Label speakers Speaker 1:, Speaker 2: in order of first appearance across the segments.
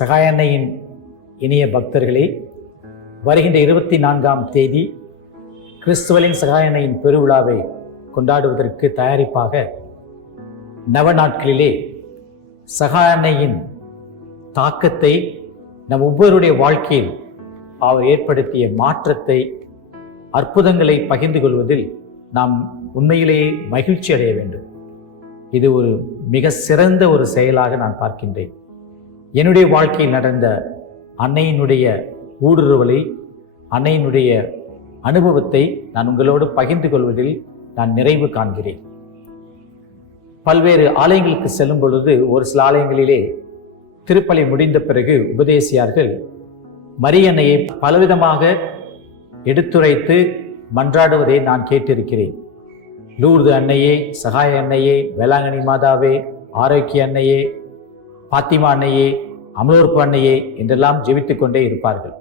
Speaker 1: சகாயன்னையின் இனிய பக்தர்களே வருகின்ற இருபத்தி நான்காம் தேதி கிறிஸ்துவலின் சகாயன்னையின் பெருவிழாவை கொண்டாடுவதற்கு தயாரிப்பாக நவ நாட்களிலே சகாயன்னையின் தாக்கத்தை நம் ஒவ்வொருடைய வாழ்க்கையில் அவர் ஏற்படுத்திய மாற்றத்தை அற்புதங்களை பகிர்ந்து கொள்வதில் நாம் உண்மையிலேயே மகிழ்ச்சி அடைய வேண்டும். இது ஒரு மிக சிறந்த ஒரு செயலாக நான் பார்க்கின்றேன். என்னுடைய வாழ்க்கையில் நடந்த அன்னையினுடைய ஊடுருவலை அன்னையினுடைய அனுபவத்தை நான் உங்களோடு பகிர்ந்து கொள்வதில் நான் நிறைவு காண்கிறேன். பல்வேறு ஆலயங்களுக்கு செல்லும் பொழுது ஒரு சில ஆலயங்களிலே திருப்பலி முடிந்த பிறகு உபதேசியார்கள் மரியன்னையை பலவிதமாக எடுத்துரைத்து மன்றாடுவதை நான் கேட்டிருக்கிறேன். லூர்து அன்னையே சகாய அன்னையே வேளாங்கண்ணி மாதாவே ஆரோக்கிய அன்னையே பாத்திமா அன்னையே அமலோர்ப்பு அன்னையே என்றெல்லாம் ஜெபித்துக் கொண்டே இருப்பார்கள்.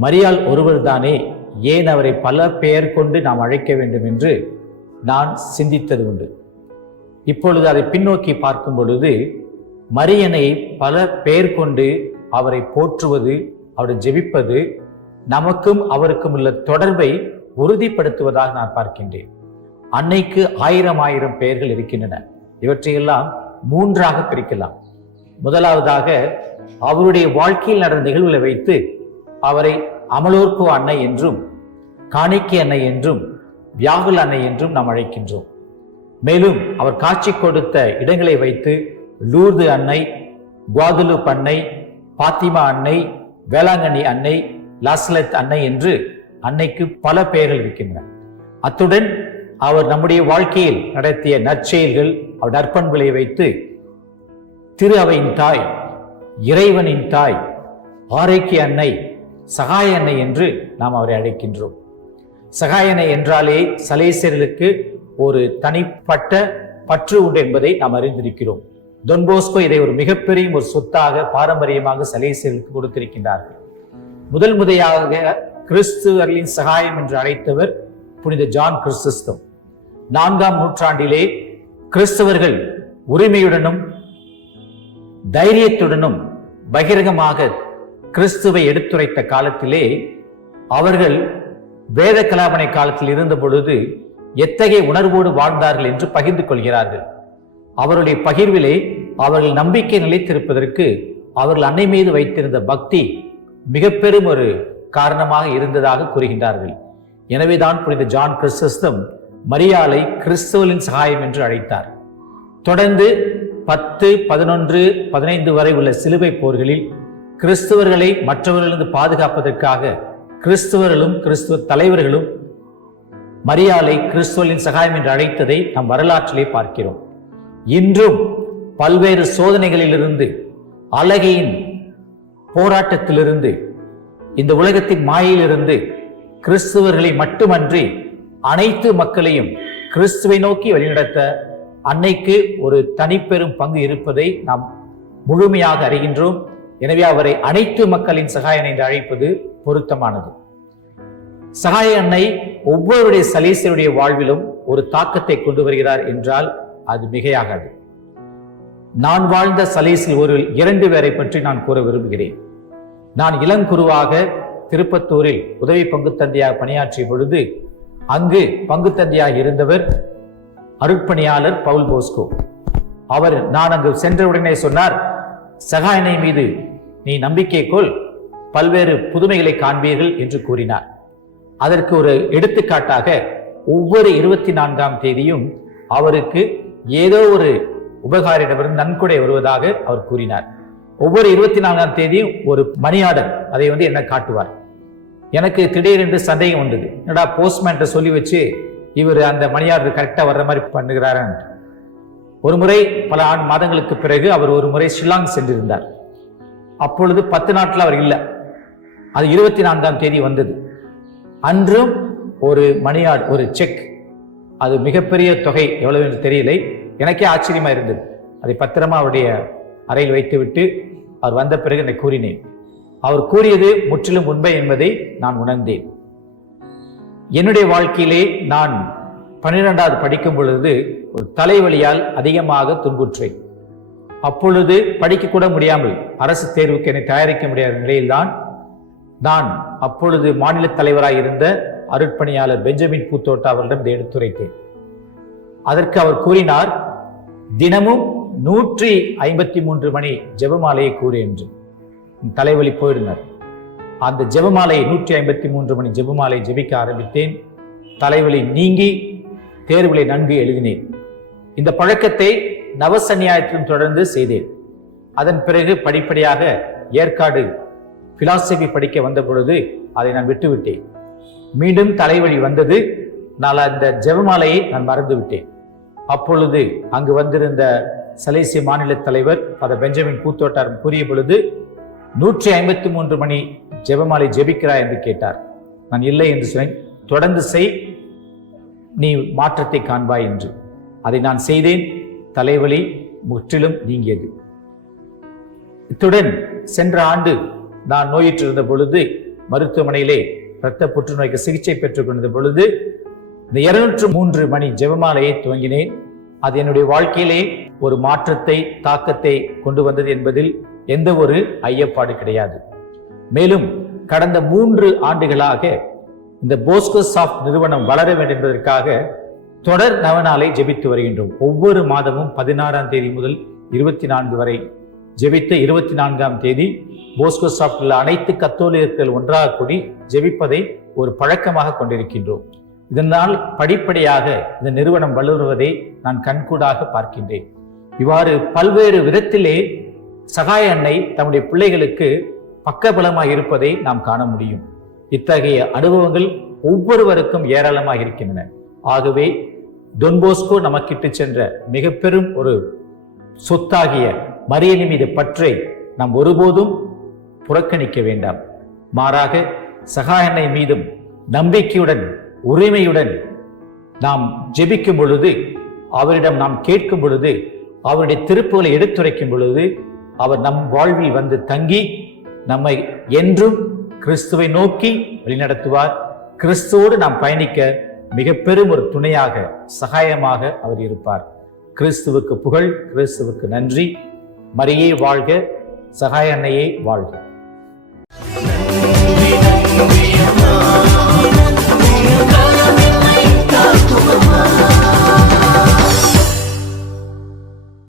Speaker 1: மரியாள் ஒருவர் தானே ஏன் அவரை பல பெயர் கொண்டு நாம் அழைக்க வேண்டும் என்று நான் சிந்தித்தது உண்டு. இப்பொழுது அதை பின்னோக்கி பார்க்கும் பொழுது மரியனை பல பெயர் கொண்டு அவரை போற்றுவது அவரை ஜெபிப்பது நமக்கும் அவருக்கும் உள்ள தொடர்பை உறுதிப்படுத்துவதாக நான் பார்க்கின்றேன். அன்னைக்கு ஆயிரம் ஆயிரம் பெயர்கள் இருக்கின்றன. இவற்றையெல்லாம் மூன்றாக பிரிக்கலாம். முதலாவதாக அவருடைய வாழ்க்கையில் நடந்த நிகழ்வுகளை வைத்து அவரை அமலோர்க்கு அன்னை என்றும் காணிக்கை அன்னை என்றும் வியாகுல் அன்னை என்றும் நாம் அழைக்கின்றோம். மேலும் அவர் காட்சி கொடுத்த இடங்களை வைத்து லூர்து அன்னை குவாதுலு அன்னை பாத்திமா அன்னை வேளாங்கண்ணி அன்னை லாஸ்லத் அன்னை என்று அன்னைக்கு பல பெயர்கள் இருக்கின்றன. அத்துடன் அவர் நம்முடைய வாழ்க்கையில் நடத்திய நற்செயல்கள் அவர் நற்பண்புகளை வைத்து திரு அவையின் தாய் இறைவனின் தாய் ஆரோக்கிய அன்னை சகாய அன்னை என்று நாம் அவரை அழைக்கின்றோம். சகாய அன்னை என்றாலே சலேசர்களுக்கு ஒரு தனிப்பட்ட பற்று உண்டு என்பதை நாம் அறிந்திருக்கிறோம். தொன்போஸ்கோ இதை ஒரு மிகப்பெரிய ஒரு சொத்தாக பாரம்பரியமாக சலேசர்களுக்கு கொடுத்திருக்கின்றார்கள். முதல் முதையாக கிறிஸ்துவர்களின் சகாயம் என்று அழைத்தவர் புனித ஜான் கிறிஸ்தம் நான்காம் நூற்றாண்டிலே கிறிஸ்தவர்கள் உரிமையுடனும் தைரியத்துடனும் பகிரங்கமாக கிறிஸ்துவை எடுத்துரைத்த காலத்திலே அவர்கள் வேத கலாபனை காலத்தில் இருந்த பொழுது எத்தகைய உணர்வோடு வாழ்ந்தார்கள் என்று பகிர்ந்து கொள்கிறார்கள். அவருடைய பகிர்விலே அவர்கள் நம்பிக்கை நிலைத்திருப்பதற்கு அவர்கள் அன்னை மீது வைத்திருந்த பக்தி மிக பெரும் ஒரு காரணமாக இருந்ததாக கூறுகின்றார்கள். எனவேதான் புனித ஜான் கிறிஸ்தம் மரியாளை கிறிஸ்துவலின் சகாயம் என்று அழைத்தார். தொடர்ந்து பத்து பதினொன்று பதினைந்து வரை உள்ள சிலுவை போர்களில் கிறிஸ்துவர்களை மற்றவர்களிருந்து பாதுகாப்பதற்காக கிறிஸ்துவர்களும் கிறிஸ்துவ தலைவர்களும் மரியாலை கிறிஸ்துவலின் சகாயம் என்று அழைத்ததை நம் வரலாற்றிலே பார்க்கிறோம். இன்றும் பல்வேறு சோதனைகளிலிருந்து அழகையின் போராட்டத்திலிருந்து இந்த உலகத்தின் மாயிலிருந்து கிறிஸ்துவர்களை மட்டுமன்றி அனைத்து மக்களையும் கிறிஸ்துவை நோக்கி வழிநடத்த அன்னைக்கு ஒரு தனிப்பெரும் பங்கு இருப்பதை நாம் முழுமையாக அறிகின்றோம். எனவே அவரை அனைத்து மக்களின் சகாயன் என்று அழைப்பது பொருத்தமானது. சகாய அன்னை ஒவ்வொருடைய சலீசருடைய வாழ்விலும் ஒரு தாக்கத்தை கொண்டு வருகிறார் என்றால் அது மிகையாகாது. நான் வாழ்ந்த சலீஸில் ஒரு இரண்டு பேரை பற்றி நான் கூற விரும்புகிறேன். நான் இளங்குருவாக திருப்பத்தூரில் உதவி பங்கு தந்தையாக பணியாற்றிய பொழுது அங்கு பங்கு தந்தையாக இருந்தவர் அருட்பணியாளர் பவுல் போஸ்கோ. அவர் நான் அங்கு சென்றவுடனே சொன்னார் சகாயனை மீது நீ நம்பிக்கை கொள் பல்வேறு புதுமைகளை காண்பீர்கள் என்று கூறினார். அதற்கு ஒரு எடுத்துக்காட்டாக ஒவ்வொரு இருபத்தி நான்காம் தேதியும் அவருக்கு ஏதோ ஒரு உபகாரிடமிருந்து நன்கொடை வருவதாக அவர் கூறினார். ஒவ்வொரு இருபத்தி நான்காம் தேதியும் ஒரு மணியாடர் அதை வந்து என்ன காட்டுவார்? எனக்கு திடீரென்று சந்தேகம் வந்தது. என்னடா போஸ்ட்மேன்ட்ட சொல்லி வச்சு இவர் அந்த மணியாடர் கரெக்டாக வர்ற மாதிரி பண்ணுகிறாரான்னு ஒரு முறை பல ஆண்டு மாதங்களுக்கு பிறகு அவர் ஒரு முறை ஷில்லாங் சென்றிருந்தார். அப்பொழுது பத்து நாட்கள் அவர் இல்லை. அது இருபத்தி நான்காம் தேதி வந்தது. அன்றும் ஒரு மணியாடு ஒரு செக். அது மிகப்பெரிய தொகை எவ்வளவு என்று தெரியலை. எனக்கே ஆச்சரியமா இருந்தது. அதை பத்திரமா அவருடைய அறையில் வைத்துவிட்டு அவர் வந்த பிறகு என்னை கூறினேன். அவர் கூறியது முற்றிலும் உண்மை என்பதை நான் உணர்ந்தேன். என்னுடைய வாழ்க்கையிலே நான் பன்னிரெண்டாவது படிக்கும் பொழுது ஒரு தலைவலியால் அதிகமாக துன்புற்றேன். அப்பொழுது படிக்கக்கூட முடியாமல் அரசு தேர்வுக்கு என்னை தயாரிக்க முடியாத நிலையில்தான் நான் அப்பொழுது மாநில தலைவராக இருந்த அருட்பணியாளர் பெஞ்சமின் பூத்தோட்டா அவரிடம் இதை எடுத்துரைத்தேன் அதற்கு அவர் கூறினார் தினமும் நூற்றி ஐம்பத்தி மூன்று மணி ஜெபமாலையை கூறு என்று. தலைவலி போயிருந்தார் அந்த ஜெபமாலை நூற்றி ஐம்பத்தி மூன்று மணி ஜெபமாலை ஜெபிக்க ஆரம்பித்தேன். தலைவலி நீங்கி தேர்வுகளை நன்கு எழுதினேன். இந்த பழக்கத்தை நவசன்னியாயத்திலும் தொடர்ந்து செய்தேன். அதன் பிறகு படிப்படியாக ஏற்காடு பிலாசபி படிக்க வந்த பொழுது அதை நான் விட்டுவிட்டேன். மீண்டும் தலைவலி வந்தது. நான் அந்த ஜெபமாலையை நான் மறந்து விட்டேன் அப்பொழுது அங்கு வந்திருந்த சலேசிய மாநில தலைவர் பத பெஞ்சமின் பூத்தோட்டார் கூறிய பொழுது நூற்றி ஐம்பத்தி மூன்று மணி ஜெபமாலை ஜெபிக்கிறாய் என்று கேட்டார். நான் இல்லை என்று சொன்னேன். தொடர்ந்து செய். நீ மாற்றத்தை காண்பாய் என்று. அதை நான் செய்தேன். தலைவலி முற்றிலும் நீங்கியது. இத்துடன் சென்ற ஆண்டு நான் நோயிற்றிருந்த பொழுது மருத்துவமனையிலே இரத்த புற்றுநோய்க்கு சிகிச்சை பெற்றுக் கொண்ட பொழுது இந்த இருநூற்று மூன்று மணி ஜெபமாலையை துவங்கினேன். அது என்னுடைய வாழ்க்கையிலே ஒரு மாற்றத்தை தாக்கத்தை கொண்டு வந்தது என்பதில் எந்த ஒரு ஐயப்பாடு கிடையாது. மேலும் கடந்த மூன்று ஆண்டுகளாக இந்த போஸ்கோ சாஃப்ட் நிறுவனம் வளர வேண்டும் என்பதற்காக தொடர் நவநாளை ஜெபித்து வருகின்றோம். ஒவ்வொரு மாதமும் பதினாறாம் தேதி முதல் இருபத்தி நான்கு வரை ஜெபித்த இருபத்தி நான்காம் தேதி போஸ்கோ சாஃப்டில் அனைத்து கத்தோலியர்கள் ஒன்றாக கூடி ஜெபிப்பதை ஒரு பழக்கமாக கொண்டிருக்கின்றோம். இதனால் படிப்படியாக இந்த நிறுவனம் வளருவதை நான் கண்கூடாக பார்க்கின்றேன். இவ்வாறு பல்வேறு விதத்திலே சகாய அன்னை தம்முடைய பிள்ளைகளுக்கு பக்கபலமாக இருப்பதை நாம் காண முடியும். இத்தகைய அனுபவங்கள் ஒவ்வொருவருக்கும் ஏராளமாக இருக்கின்றன. ஆகவே டொன்போஸ்கோ நமக்கிட்டு சென்ற மிக பெரும் ஒரு சொத்தாகிய மரியனி மீது பற்றை நாம் ஒருபோதும் புறக்கணிக்க வேண்டாம். மாறாக சகாயனை மீதும் நம்பிக்கையுடன் உரிமையுடன் நாம் ஜெபிக்கும் பொழுது அவரிடம் நாம் கேட்கும் பொழுது அவருடைய திருப்புகளை எடுத்துரைக்கும் பொழுது அவர் நம் வாழ்வில் வந்து தங்கி நம்மை என்றும் கிறிஸ்துவை நோக்கி வழிநடத்துவார். கிறிஸ்துவோடு நாம் பயணிக்க மிக பெரும் ஒரு துணையாக சகாயமாக அவர் இருப்பார். கிறிஸ்துவுக்கு புகழ் கிறிஸ்துவுக்கு நன்றி. மரியே வாழ்க சகாய அன்னையே வாழ்க.